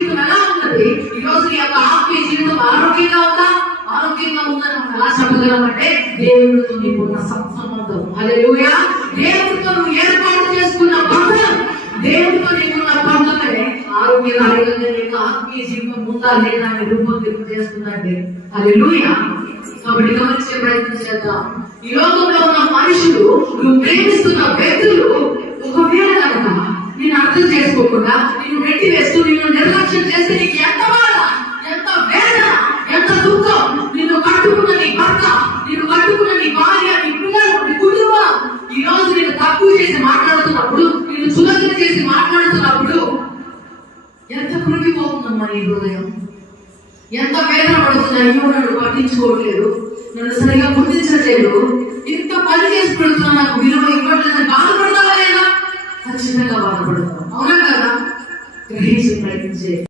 ఎలా ఉన్నది? ఈ రోజు నీ యొక్క ఆత్మీయ జీవితం ఆరోగ్యంగా ఉందా? ఆరోగ్యంగా ఉందని మనం ఎలా చెప్పగలమంటే దేవుడితో నీకున్న సంబంధం. హల్లెలూయా. దేవుడితో నువ్వు ఏర్పాటు చేసుకున్న బంధం, దేవుడితో నీకున్న బంధమే ఆరోగ్యదాయకంగా నీ యొక్క ఆత్మీయ జీవితం ఉందా లేదా అని రూపొందింపు చేస్తుందండి. హల్లెలూయా. కాబట్టి గమనించే ప్రయత్నం చేద్దాం. ఈ లోకంలో ఉన్న మనుషులు, నువ్వు ప్రేమిస్తున్న వ్యక్తులు ఒకవేళ కనుక నేను అర్థం చేసుకోకుండా నిన్ను నెట్టి వేస్తూ నిన్ను నిర్లక్ష్యం చేస్తే నీకు ఎంత బాధ, ఎంత వేదన, ఎంత దుఃఖం. నిన్ను కట్టుకున్న నీ భర్త, నిన్ను కట్టుకున్న నీ భార్య, నీ పిల్లలు, నీ కుటుంబం ఈ రోజు నేను తక్కువ చేసి మాట్లాడుతున్నప్పుడు, నిన్ను చులకన చేసి మాట్లాడుతున్నప్పుడు ఎంత కృంగిపోతుందమ్మా నీ హృదయం, ఎంత వేదన పడుతుంది. అయ్యో నన్ను పట్టించుకోవట్లేదు, నన్ను సరిగా గుర్తించట్లేదు, ఇంత పని చేసి పెడుతున్నా, నాకు విలువ ఇవ్వట్లేదని బాధపడతావా లేదా? ఖచ్చితంగా బాధపడతాం. అవునా కదా? గ్రహించి ప్రయత్నించే